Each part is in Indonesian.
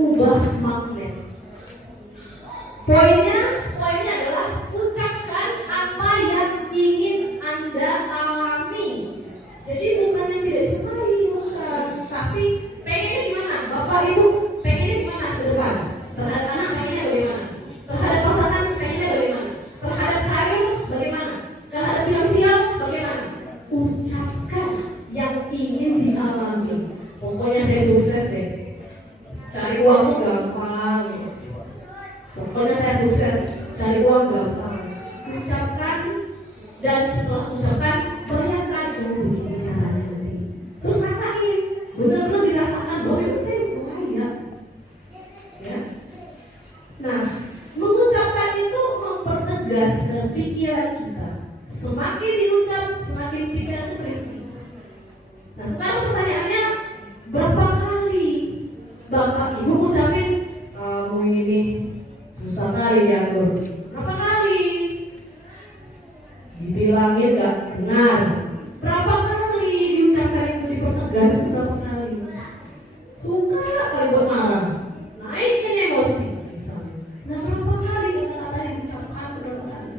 ubah magnet. Poinnya adalah ucapkan apa yang ingin Anda alami. Jadi bukan yang tidak disukai, bukan. Tapi pengennya gimana? Bapak Ibu pengennya gimana ke depan? Terhadap anak pengennya bagaimana? Terhadap pasangan pengennya bagaimana? Terhadap karir bagaimana? Terhadap finansial bagaimana? Ucapkan yang ingin dialami. Pokoknya saya sukses deh. Cari uang tuh gampang. Pokoknya saya sukses, cari uang gampang. Ucapkan, dan setelah ucapkan bayangkan begini caranya nanti. Terus rasain, benar-benar dirasakan bahwa memang saya kaya. Ya. Nah, mengucapkan itu mempertegas pikiran kita. Semakin diucap, semakin pikiran itu terisi. Nah, sekarang pertanyaannya, berapa kali Bapak Ibu ucapin kamu ini susah kali diatur? Berapa kali? Dibilangin gak benar. Berapa kali diucapkan itu, dipertegas berapa kali? Suka kali buat marah, naikkan emosi misalnya. Nah, berapa kali kata-kata yang diucapkan, berapa kali?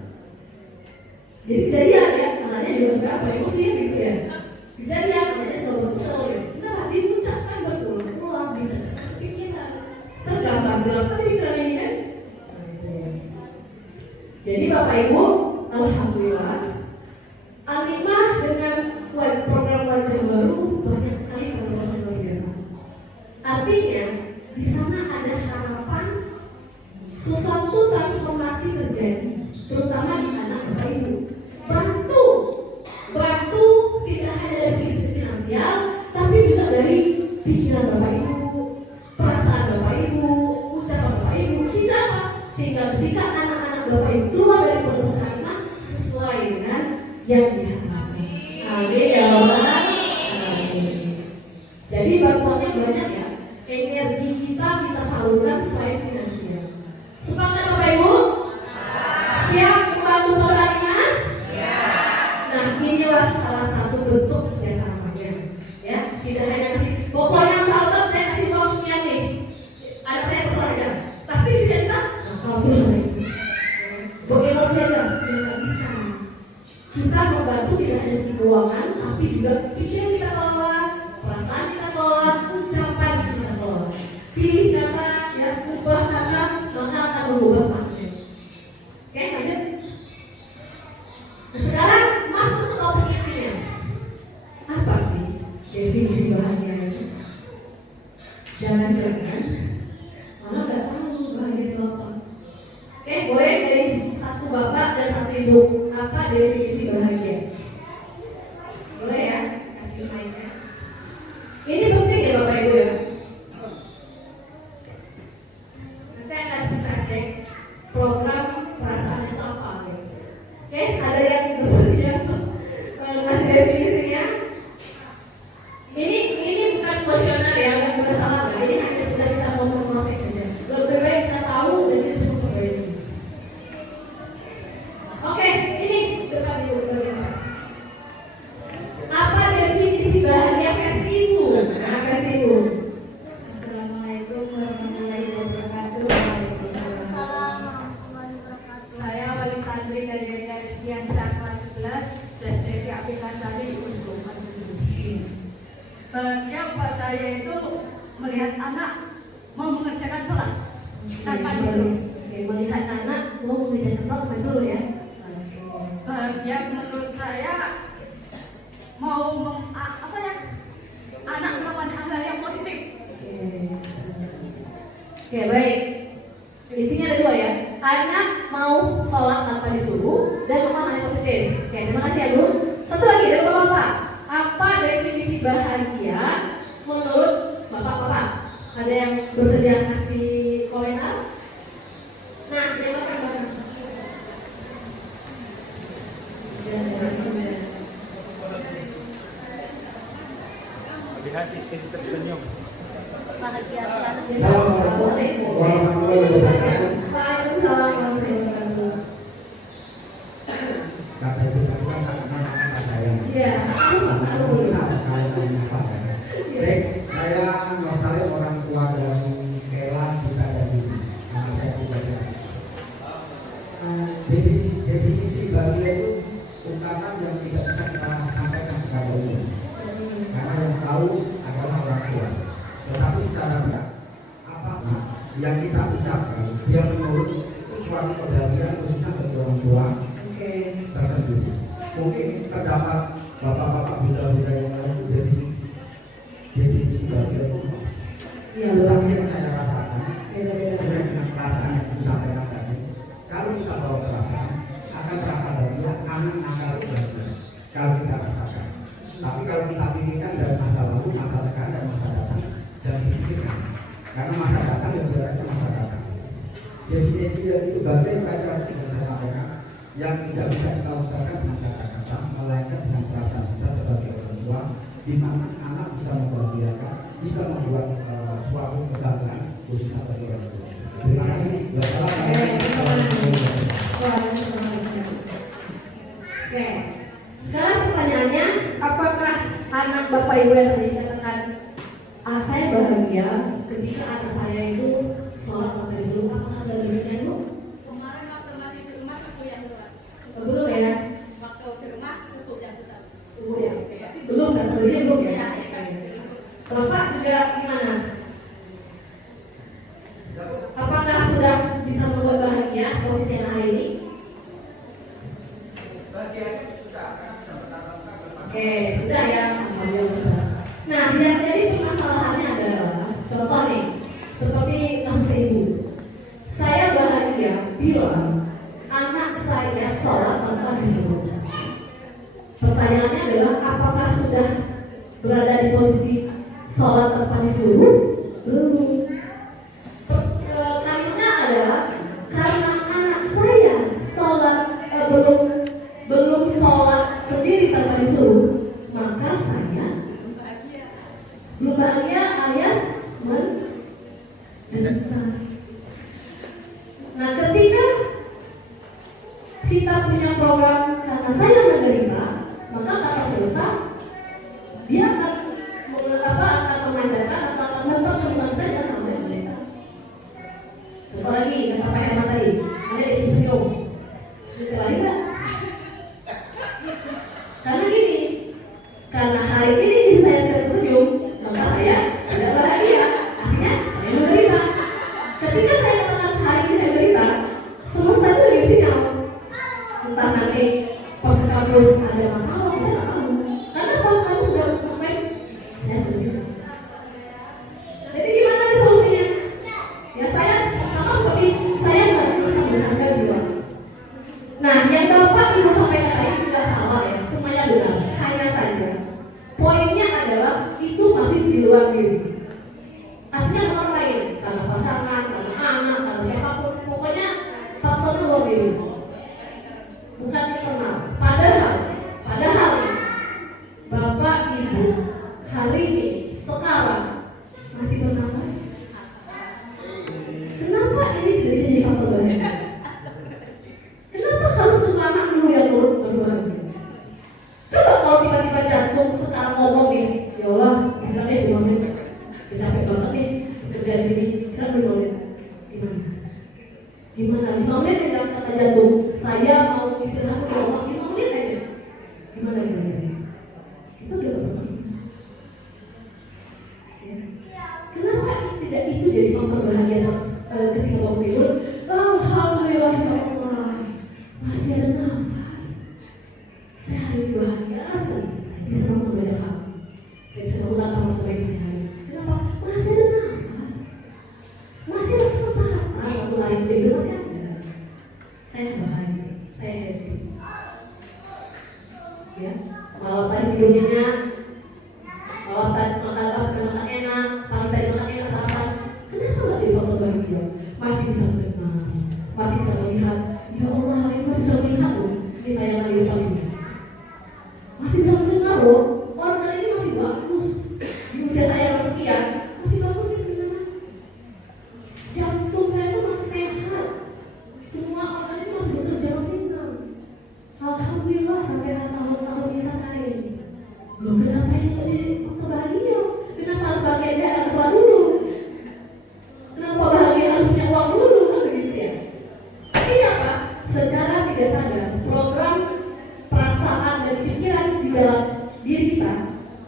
Jadi kejadian ya, anaknya juga sudah apa emosi gitu ya. Kejadian anaknya sudah berkesel ya. Nah, diucapkan berulang-ulang, ditegaskan pikiran. Tergambar jelas kan pikiran ini kan? Jadi Bapak Ibu, alhamdulillah, Animah dengan program wajah baru banyak sekali program luar biasa. Artinya di sana ada harapan sesuatu transformasi terjadi, terutama di anak Bapak Ibu. Bantu tidak hanya dari segi finansial, tapi juga dari pikiran Bapak Ibu, perasaan Bapak Ibu, ucapan Bapak Ibu. Sehingga apa? Sehingga ketika anak-anak Bapak Ibu keluar dari pondok Animah sesuai dengan yang diharapkan. Amin ya Allah. Amin. Jadi bantuannya banyak ya. Energi kita salurkan selain finansial. Sepakat Bapak Ibu? Siap membantu pondok Animah? Nah, inilah salah satu bentuk kerjasamanya. Ya, tidak hanya kasih. Pokoknya Pak Albert saya kasih uang sekian nih. Anak saya kesal aja. Tapi tidak kita nakal terus sama itu. Buat emosi aja, ya nggak bisa. Kita membantu tidak hanya segi keuangan, tapi juga pikiran kita kelola, perasaan kita kelola, ucapan kita kelola. Pilih kata, ya, ubah kata, maka akan mengubah makna. Oke, lanjut. Nah, sekarang masuk ke topik intinya. Apa sih definisi bahagia itu? Jangan-jangan malah nggak tahu bahagia itu apa. Oke, boleh dari satu bapak dan satu ibu, apa definisi bahagia? Boleh ya, kasih mic-nya. Ini penting ya Bapak Ibu ya. Nanti akan kita cek program perasaan itu apa ya. Oke, ada yang bersedia untuk kasih definisinya? Ini bukan kuesioner ya, nggak bersalah lah. Ini hanya sekedar kita mau memproses saja. Lebih baik kita tahu dan kita cukup perbaiki. Oke, ini depan Ibu bagaimana? Apa definisi bahagia versi Ibu? Nah, versi Ibu. Assalamualaikum warahmatullahi wabarakatuh. Saya Wali Santri dari Yayasan Sekian kelas 11 dan dari aplikasi Uskup Mas Bahagia buat saya itu melihat anak mau mengerjakan sholat tanpa disuruh. Melihat anak mau mengerjakan sholat tanpa disuruh ya. Bahagia menurut saya mau anak melakukan hal-hal yang positif. Oke, baik. Intinya ada dua ya. Anak mau sholat tanpa disuruh dan melakukan hal yang positif. Oke, terima kasih ya Bu. Satu lagi dari Bapak-Bapak. Apa definisi bahagia menurut Bapak-Bapak? Ada yang bersedia kasih komentar? Nah, yang belakang. Lihat istri tersenyum. Bahagia selalu. Assalamualaikum warahmatullahi wabarakatuh. Waalaikumsalam warahmatullahi wabarakatuh. Kata ibu tadi kan anak-anak saya. Iya, Kalau apa? Baik, saya Nur Salim, orang tua dari Kela terdapat bapak-bapak bunda-bunda yang lain itu definisi bahagia itu luas. Iya, Tetapi yang saya rasakan beda-beda. sesuai dengan perasaan yang aku sampaikan tadi, kalau kita bawa perasaan akan terasa bahagia, anak nakal itu bahagia kalau kita rasakan. Tapi kalau kita pikirkan dari masa lalu, masa sekarang dan masa datang, jangan dipikirkan. Karena masa datang ya biar aja masa datang. Definisi itu bahagia itu aja yang saya sampaikan, yang tidak bisa kita ungkapkan dengan kata-kata, melainkan dengan perasaan kita sebagai orang tua, di mana anak bisa membahagiakan, bisa membuat suatu kebanggaan khususnya bagi orang tua. Terima kasih. Wassalamualaikum warahmatullahi wabarakatuh. Oke, sekarang pertanyaannya, apakah anak Bapak Ibu yang tadi katakan saya bahagia ketika anak saya itu sholat tanpa disuruh, apakah sudah demikian Bu? Kemarin waktu masih di rumah subuh yang sholat. Sebelum ya? Waktu di rumah subuh yang susah. Subuh ya? Belum kategorinya belum ya? Iya. Bapak juga gimana? Apakah sudah bisa membuat bahagia posisi yang hari ini? Oke, sudah ya. Alhamdulillah sudah. Nah, yang jadi permasalahannya adalah contoh nih, seperti kasus ibu. Saya bahagia bila anak saya sholat tanpa disuruh. Pertanyaannya adalah apakah sudah berada di posisi sholat tanpa disuruh? Belum. Kalimatnya adalah karena anak saya sholat belum sholat sendiri tanpa disuruh, maka saya belum bahagia alias menderita. Nah, ketika kita punya program karena saya menderita, maka kata semesta dia akan memanjakan atau akan mempertemukan kita dengan hal yang menderita. Contoh lagi, kata Pak Herman tadi, ada di video, sudah lagi enggak? Karena gini, karena hari ini saya tidak tersenyum, maka saya tidak bahagia. Artinya saya menderita. Ketika saya katakan hari ini saya menderita, semesta itu beri sinyal. Entah nanti pas ke kampus ada masalah, kita nggak tahu. Karena kalau kamu sudah komen, saya menderita. Jadi gimana nih solusinya? Ya saya sama seperti saya nggak bisa berharga di luar. Nah, yang Bapak Ibu sampaikan tadi tidak salah ya, semuanya benar. Hanya saja poinnya adalah itu masih di luar diri. Artinya orang lain, karena pasangan, karena anak, karena siapapun, pokoknya faktor luar diri. Bukan internal. Padahal Bapak Ibu hari ini sekarang masih bernafas. Kenapa ini tidak bisa jadi faktor bahagia? Kenapa harus tunggu anak dulu yang turun baru bahagia? Coba kalau tiba-tiba jantung sekarang ngomong nih, ya Allah, misalnya 5 menit, bisa capek banget nih kerja di sini, misalnya 5 menit, gimana? 5 menit ya kata jantung, saya mau istirahat di Allah 5 menit aja, gimana? Kita udah gak bernafas. Kenapa tidak itu jadi faktor bahagia ketika bangun tidur? Alhamdulillah ya Allah, masih ada nafas. Saya hari ini bahagia sekali. Saya bisa melakukan banyak hal. Saya bisa menggunakan waktu baik saya hari ini. Kenapa? Masih ada nafas. Masih ada kesempatan satu lain tidur masih ada. Saya bahagia. Saya happy. Ya, malam tadi tidurnya nyenyak. Malam tadi makan enak. Pagi tadi makan enak sarapan. Kenapa nggak jadi faktor bahagia? Masih bisa mendengar, masih bisa melihat. Ya Allah, hari ini masih bisa melihat loh. Ini tayangan di depan ini. Masih bisa mendengar loh. Organ ini masih bagus. Di usia saya yang sekian, masih bagus nih pendengaran. Jantung saya itu masih sehat. Semua organ ini masih bekerja maksimal. Alhamdulillah sampai tahun-tahun ini sampai hari ini. Loh, kenapa ini nggak jadi faktor bahagia? Kenapa harus bahagia dia anak suara dulu? Kenapa bahagia harus punya uang dulu? Kan begitu ya? Artinya apa? Secara tidak sadar, program perasaan dan pikiran di dalam diri kita,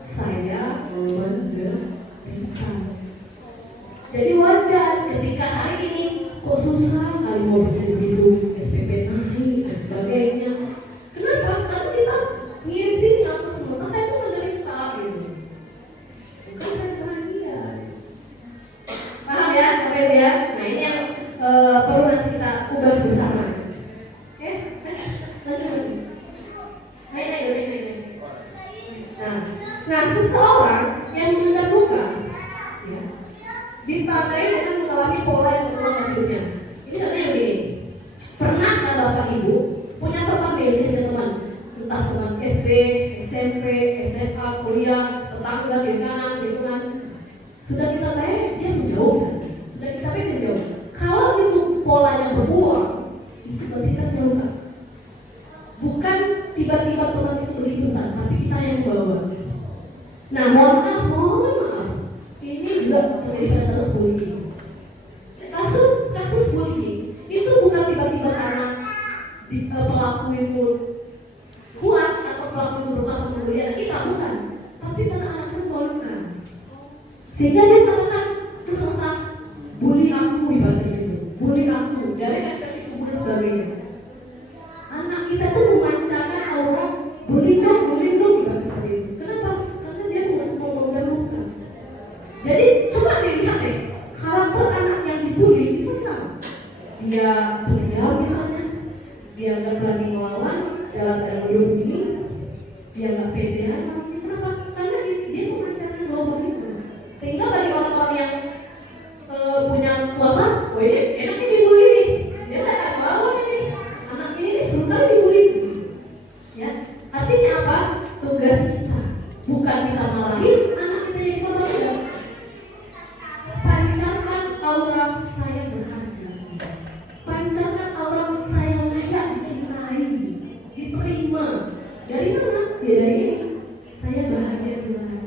saya menderita. Jadi wajar ketika hari ini kok susah kali mau begini begitu, SPP naik dan sebagainya. Kenapa? Karena kita Nah, seseorang yang mengundang luka, ya, ditandai dengan mengalami pola yang berulang dalam hidupnya. Ini contohnya begini. Pernahkah Bapak Ibu punya teman biasanya punya teman, entah teman SD, SMP, SMA, kuliah, tetangga, kiri kanan, lingkungan. Sudah kita baik, dia menjauh. Sudah kita baik, dia menjauh. Kalau itu polanya berulang, itu berarti kita punya luka. Bukan tiba-tiba teman itu begitu kan, tapi kita yang bawa. Nah, mohon maaf, ini juga terjadi pada kasus bullying. Kasus bullying itu bukan tiba-tiba karena pelaku itu kuat atau pelaku itu berkuasa membuli anak kita, bukan. Tapi karena anak itu bawa luka, sehingga dia katakan kesal, bully aku, ibaratnya gitu, bully aku dari ekspresi tubuh dan sebagainya. Anak kita tuh memancarkan aura bully dong, ibarat seperti itu. Kenapa? Karena dia mau luka. Jadi coba dilihat deh, karakter anak yang dibully itu kan sama. Dia pendiam misalnya, dia nggak berani melawan, jalan pada duduk begini, dia nggak pedean. Kenapa? Karena dia memancarkan gelombang itu. Sehingga bagi orang-orang yang punya kuasa, oh ini enaknya dibully nih, dia nggak akan melawan ini. Anak ini nih seru kali dibully. Ya, artinya apa? Tugas kita bukan kita marahin anak kita yang korban. Pancarkan aura saya berharga, pancarkan aura saya layak dicintai, diterima. Dari mana? Ya dari ini. Saya bahagia Tuhan.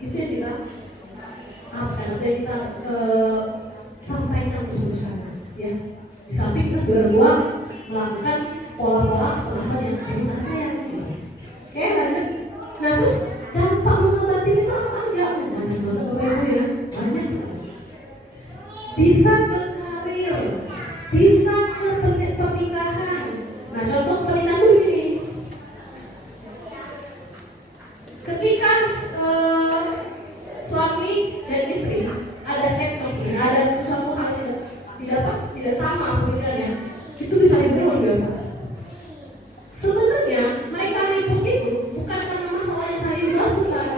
Itu yang kita atau yang kita sampaikan terus bersama. Ya, di samping kita berdua melakukan pola-pola perasaan yang kita sayang. Oke, lanjut. Nah, terus dampak luka batin itu apa aja? Banyak banget Bapak Ibu ya, banyak sekali. Bisa ke karir, bisa ke pernikahan. Nah, contoh pernikahan itu begini. Ketika suami dan istri ada cekcok, ada sesuatu hal tidak sama pemikirannya, itu bisa dibilang luar biasa. Sebenarnya mereka ribut itu bukan karena masalah yang hari ini bukan,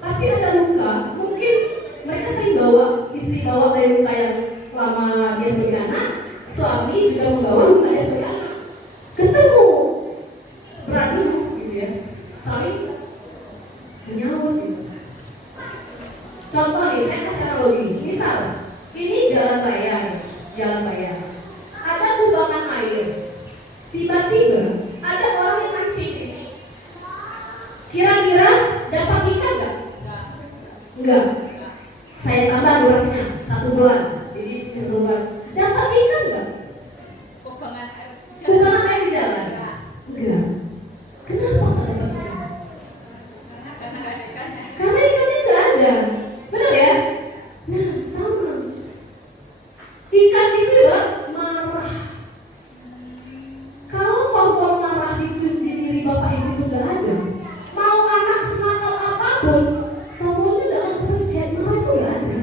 tapi ada luka. Mungkin mereka sering bawa, istri bawa dari luka yang lama dia sebagai anak, suami juga membawa luka dia sebagai anak. Ketemu, beradu gitu ya, saling menyambut gitu. Contoh nih, saya kasih analogi. Misal, ini jalan raya. Ada kubangan air. Tiba-tiba ada orang yang mancing. Kira-kira dapat ikan nggak? Enggak. Saya tambah durasinya 1 bulan. Jadi 1 bulan. Dapat ikan nggak? Kubangan air di jalan? Enggak. Kenapa nggak dapat ikan? Karena ikannya nggak ada. Benar ya? Nah, sama. Ikan itu juga marah. Kalau kompor marah itu di diri Bapak Ibu itu nggak ada, mau anak senakal apapun, kompornya nggak akan kepencet, marah itu nggak ada.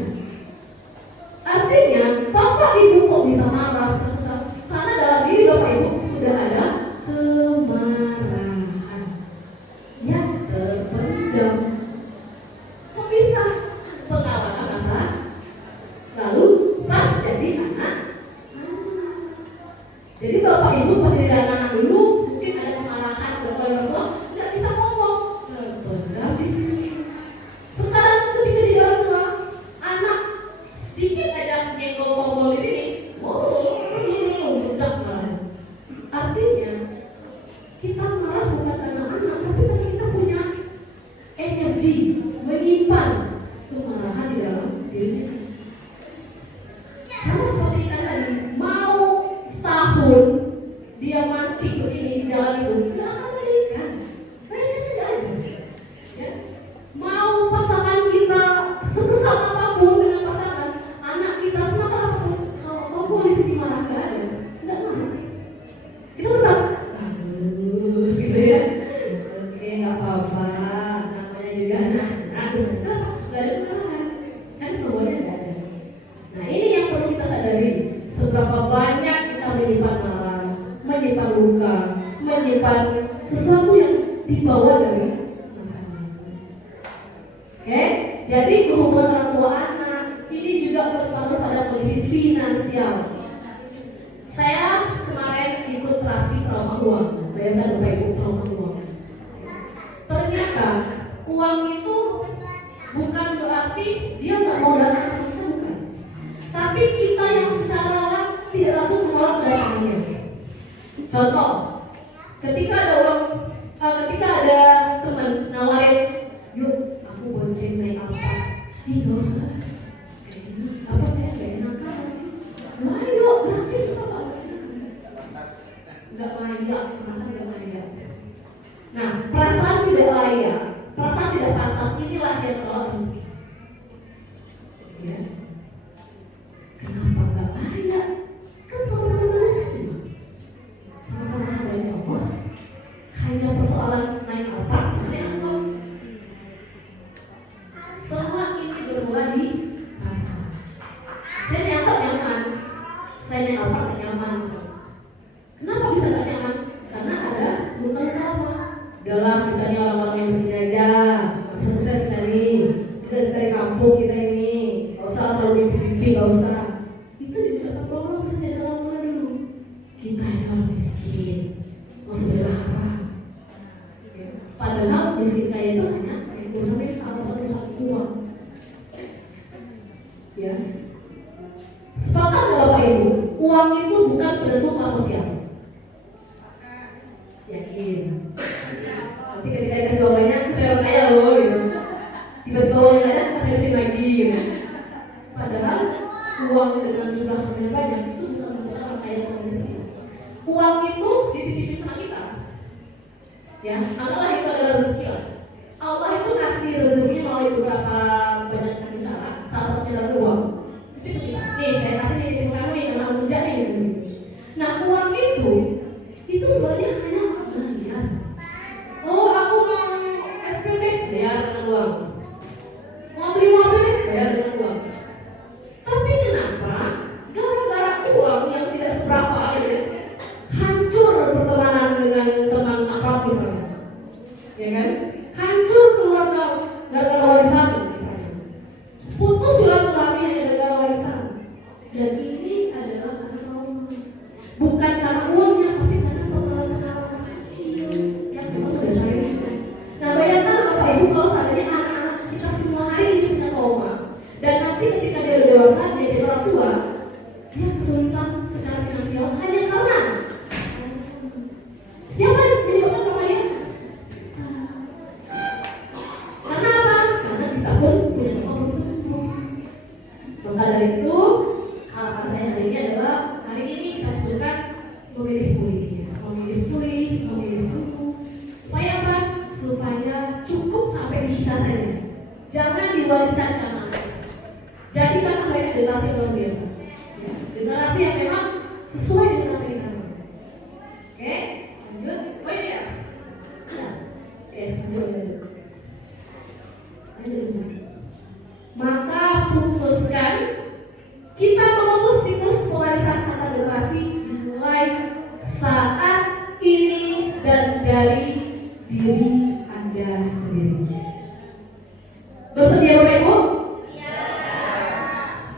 Artinya, Bapak Ibu kok bisa marah, bisa kesal? Karena dalam diri Bapak Ibu sudah ada kemarahan yang terpendam. Kok bisa? Pengalaman masa lalu pas jadi anak. Jadi Bapak Ibu pas jadi anak dulu mungkin ada kemarahan, ada keluarga nggak bisa ngomong, terpendam di sini. Sekarang ketika jadi orang tua, anak sedikit aja nyenggol-nyenggol di sini, udah marah. Artinya kita marah bukan karena anak, tapi karena kita punya energi menyimpan kemarahan di dalam dirinya. Sama seperti ikan tadi, mau setahun dia mancing begini di jalan itu, nggak akan ada ikan, ikannya nggak ada. Ya. Mau pasangan kita sekesal apapun dengan pasangan, anak kita senakal apapun, kalau tombol di sini marah nggak ada, nggak marah. Kita tetap bagus gitu ya. Oke, nggak apa-apa, namanya juga anak. Kenapa? Nggak ada kemarahan, karena tombolnya nggak ada. Nah, ini yang perlu kita sadari. Seberapa banyak kita menyimpan marah, menyimpan luka, menyimpan sesuatu yang dibawa dari masa lalu. Jadi hubungan orang tua anak ini juga berpengaruh pada kondisi finansial. Saya kemarin ikut terapi trauma uang. Bayangkan Bapak Ibu, trauma uang. Ternyata uang itu bukan berarti dia nggak mau datang sama kita, bukan. Tapi kita yang secara tidak langsung menolak kedatangannya. Contoh, ketika ada teman nawarin, yuk aku bonceng naik apa? Ih gak usah, gak enak. Apa saya gak enak kan? Nah ayo, gratis apa? Gak layak, perasaan gak layak. Nah, perasaan tidak layak, perasaan tidak pantas, inilah yang menolak rezeki. Ya. Kenapa gak layak? Kan sama-sama manusia, sama-sama hambanya Allah. Hanya persoalan naik apa, sebenarnya angkot. Semua ini bermula di rasa. Saya naik angkot nyaman, saya naik apa gak nyaman. Kenapa bisa gak nyaman? Karena ada luka-luka apa? Udahlah kita nih orang-orang yang begini aja, gak bisa sukses kita nih. Kita dari kampung kita ini, gak usah terlalu mimpi-mimpi, gak usah. Itu diucapkan pulang-pulang misalnya dalam mulai dulu. Kita ini orang miskin, gak usah berharap. Padahal miskin kaya itu hanya urusan mental, bukan urusan uang. Ya. Sepakat nggak Bapak Ibu? Uang itu bukan penentu kelas sosial. Yakin? Nanti ketika dikasih uang banyak, saya orang kaya loh. Gitu. Tiba-tiba uangnya ada, saya mesin lagi. Gitu. Padahal uang dengan jumlah yang banyak itu bukan menentukan orang kaya atau miskin. Uang itu dititipin sama kita. Ya, anggaplah itu adalah rezeki lah. Allah itu kasih rezekinya melalui beberapa banyak macam cara. Salah satunya adalah uang. Titip kita. Nih, saya kasih nih titip kamu nih, nama kerja nih misalnya. Nah, uang itu sebenarnya hanya bayar. Oh, aku mau SPP, bayar dengan uang. Mau beli mobil, bayar dengan uang. Tapi kenapa gara-gara uang yang tidak seberapa gitu, hancur pertemanan dengan teman akrab misalnya, ya kan? Hancur keluarga gara-gara warisan misalnya, putus silaturahmi hanya gara-gara warisan. Dan ini adalah karena trauma, bukan karena uangnya, tapi karena pengalaman masa kecil yang memang mendasari itu. Nah, bayangkan Bapak Ibu kalau seandainya anak-anak kita semua hari ini punya trauma, dan nanti ketika dia udah dewasa, dia jadi orang tua, dia kesulitan secara finansial hanya karena siapa yang menyebabkan trauma dia? Karena apa? Karena kita pun punya trauma belum sembuh. Maka dari itu, harapan saya hari ini adalah hari ini kita putuskan memilih pulih, memilih sembuh. Supaya apa? Supaya cukup sampai di kita saja. Jangan diwariskan ke anak. Jadikan mereka generasi yang luar biasa. Ya, generasi yang memang sesuai dengan apa yang kita mau. Oke, lanjut. Oh ini ya. Oke, lanjut. Maka putuskan kita memutus siklus pewarisan antar generasi dimulai saat ini dan dari diri Anda sendiri. Bersedia Bapak Ibu?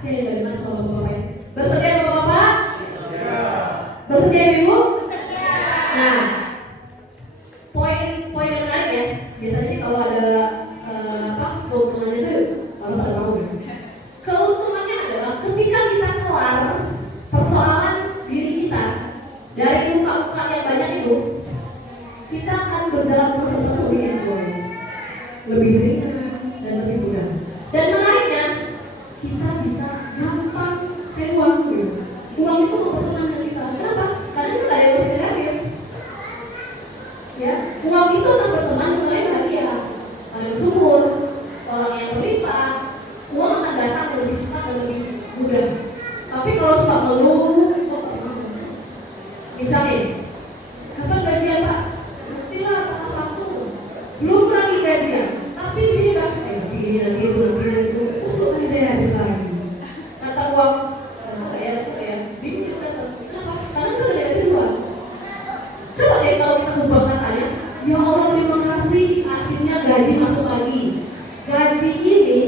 Sini dari mas Bapak-Bapak. Bersedia Bapak-Bapak? Bersedia Ibu? Nah, poin yang menarik ya. Biasanya nih kalau ada keuntungannya itu orang pada mau. Keuntungannya adalah ketika kita kelar persoalan diri kita dari luka-luka yang banyak itu, kita akan berjalan ke masa depan lebih enjoy, lebih ringan dan lebih mudah. Dan menariknya, kita bisa gampang cari uang. Uang itu mempertenangkan kita. Kenapa? Karena kita ada emosi negatif. Ya, uang itu akan berteman dengan orang yang bahagia, orang yang subur, orang yang berlimpah. Uang akan datang lebih cepat dan lebih mudah. Tapi kalau suka ngeluh, misalnya, kapan gajian Pak? Nantilah tanggal 1. Belum lagi gajian, tapi di sini nanti itu, terus lu akhirnya habis lagi. Kata uang, datang ya, bingung dia datang. Kenapa? Karena kita udah dikasih uang. Coba deh kalau kita ubah katanya, ya Allah terima kasih, akhirnya gaji masuk lagi. Gaji ini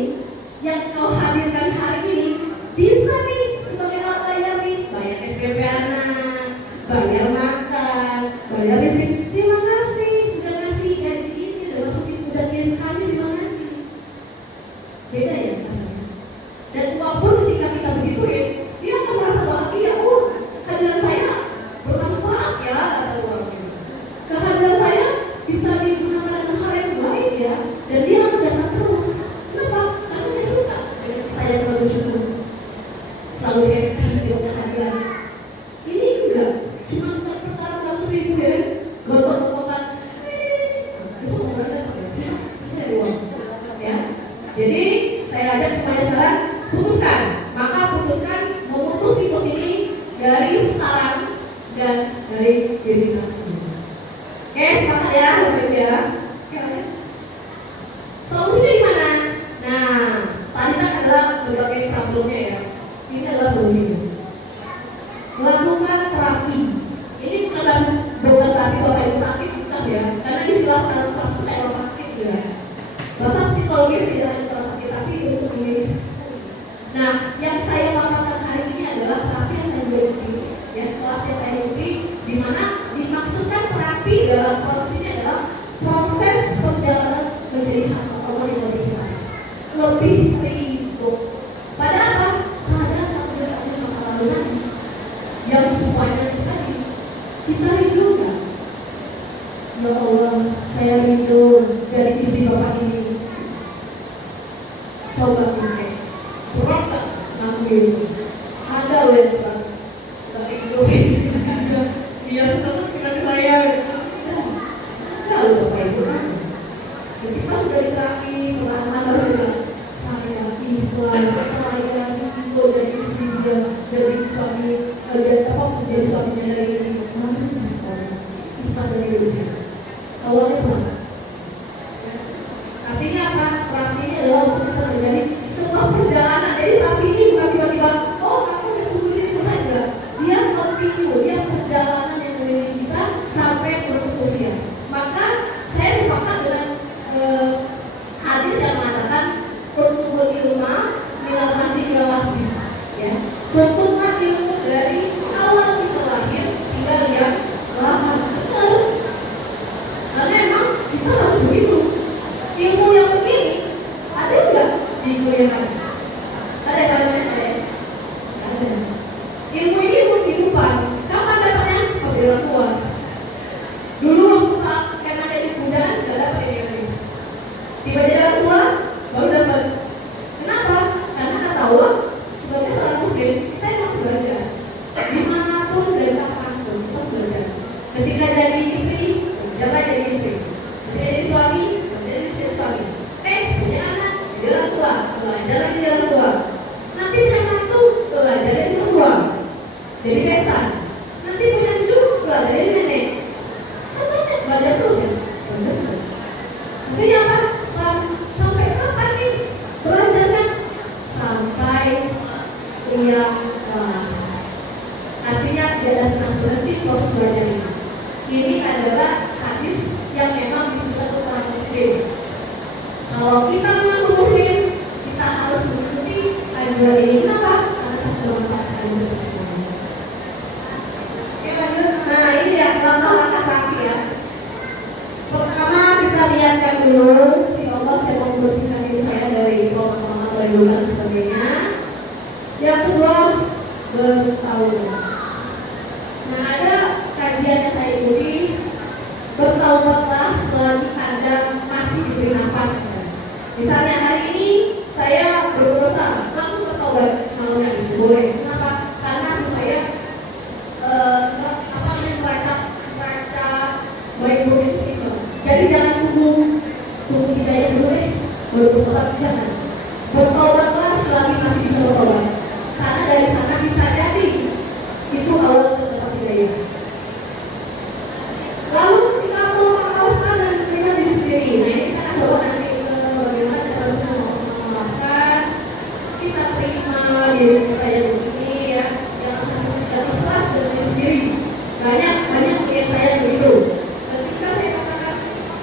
jadi istri bapak ini? Coba dicek, berat gak ngelakuin itu? Ada loh yang berat. Gak Indonesia dia suka-suka ke saya. Ada loh bapak ibu. Ketika sudah diterapi, perlahan-lahan baru dia bilang, saya ikhlas, saya ridho jadi istri dia, jadi suami, dan apa jadi suaminya dari ini. Mari kasih tahu, ikhlas dari Indonesia. Awalnya berat. Artinya apa? Terapi ini adalah untuk kita menjadi sebuah perjalanan. Jadi terapi ini bukan tiba-tiba, oh aku udah sembuh di sini selesai, enggak. Dia continue, dia perjalanan yang memimpin kita sampai untuk usia. Maka saya sepakat dengan hadis yang mengatakan tuntut ilmu minal mahdi ilal lahdi, ya. Tuntutlah ilmu dari awal kita lahir hingga lihat lahat. Betul. Karena emang kita harus begitu. Ilmu yang begini ada nggak di kuliahan? Ada ya Pak? Ada? Nggak ada. Ilmu ini ilmu kehidupan. Kapan dapatnya? Pas di orang tua. Dulu waktu Pak karena ada di pujaan nggak dapat ini lagi. Tiba jadi orang tua baru dapat. Kenapa? Karena ketahuan sebagai seorang muslim kita yang harus belajar dimanapun dan kapanpun kita harus belajar. Ketika jadi istri, belajarlah jadi istri. Ketika jadi suami, belajar jadi suami. Punya anak, jadi orang tua, belajar lagi jadi orang tua. Nanti punya menantu, belajar jadi mertua, jadi besan. Nanti punya cucu, belajar jadi nenek. Kan banyak belajar terus ya, belajar terus. Artinya apa? Sampai kapan nih belajar kan? Sampai lihat. Artinya tidak ada pernah berhenti proses belajar ini. Ini adalah hadis yang memang ditujukan untuk orang muslim. Kalau kita mengaku muslim, kita harus mengikuti anjuran ini. Kenapa? Karena sangat bermanfaat sekali untuk Islam. Oke lanjut. Nah ini dia langkah-langkah terapi ya. Pertama kita lihatkan dulu, ya Allah saya mau membersihkan diri saya dari trauma-trauma atau luka dan sebagainya. Yang kedua, bertaubat. Nah ada kajian yang saya ikuti, bertaubatlah selagi Anda masih diberi nafas. Misalnya hari ini saya berdosa, langsung bertaubat malamnya bisa boleh. Kenapa? Karena supaya neraca baik buruk itu seimbang. Jadi jangan tunggu hidayah dulu deh baru bertobat, jangan. Bertobatlah selagi masih bisa bertobat. Karena dari sana bisa jadi itu awal untuk dapat hidayah. Lalu ketika mau memaafkan dan menerima diri sendiri, nah ini kita akan coba nanti bagaimana kita memaafkan, kita terima diri kita yang begini ya, yang sampai tidak ikhlas dengan diri sendiri. Banyak klien saya yang begitu. Ketika saya katakan,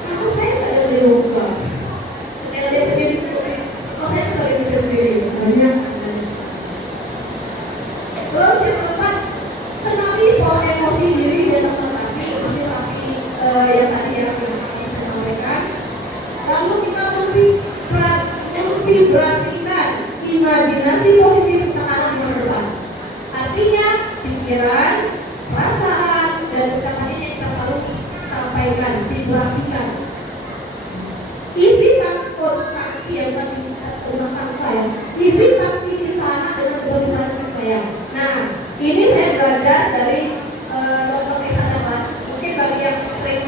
kamu saya tidak ada diri gua, ketika dia sendiri, oh saya kesalahin diri saya sendiri. Banyak. Terus yang keempat, kenali pola emosi diri dan terapi yang tadi yang saya sampaikan. Lalu kita memvibrasikan imajinasi positif tentang anak di masa depan. Artinya pikiran, perasaan dan ucapan ini yang kita selalu sampaikan, vibrasikan. Isi tangki yang rumah tangga ya. Isi tangki cinta anak dengan kebenaran kasih sayang. Nah, ini saya belajar dari Dr. Esa Dahlan. Mungkin bagi yang sering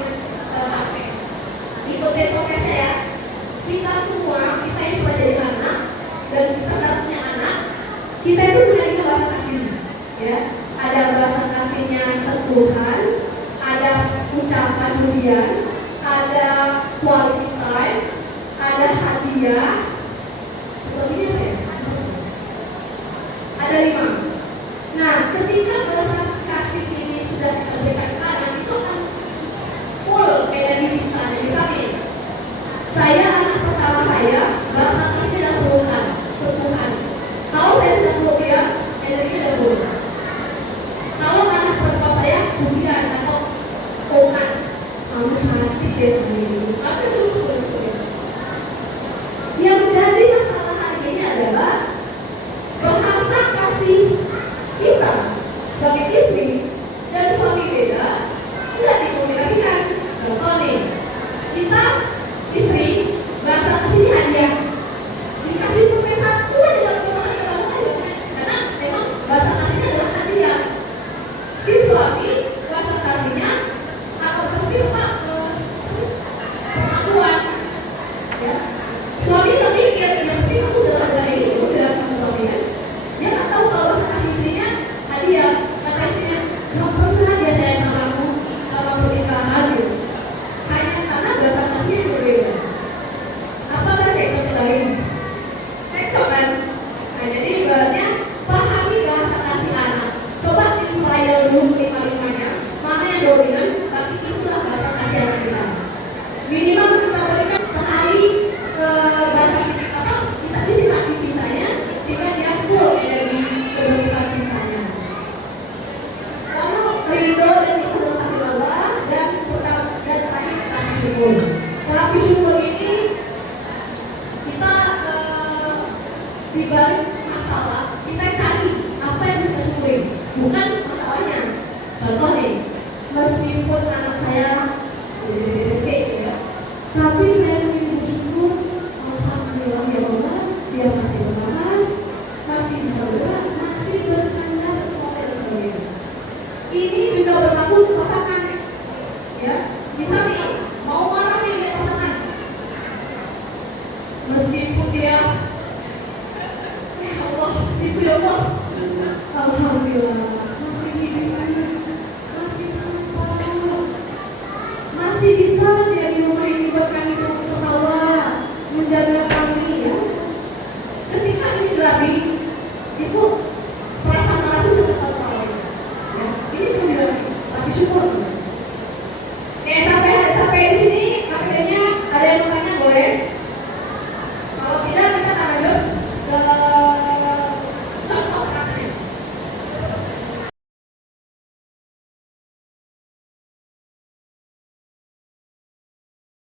ikutin podcast saya, kita semua, kita ini pernah jadi anak dan kita sekarang punya anak. Kita itu punya 5 bahasa kasih, ya. Ada bahasa kasihnya sentuhan, ada ucapan pujian, ada quality time, ada hadiah. Seperti ini apa ya? Ada 5. Nah, ketika bahasa kasih ini sudah kita berikan ke anak, itu akan full energi cintanya. Misalnya, saya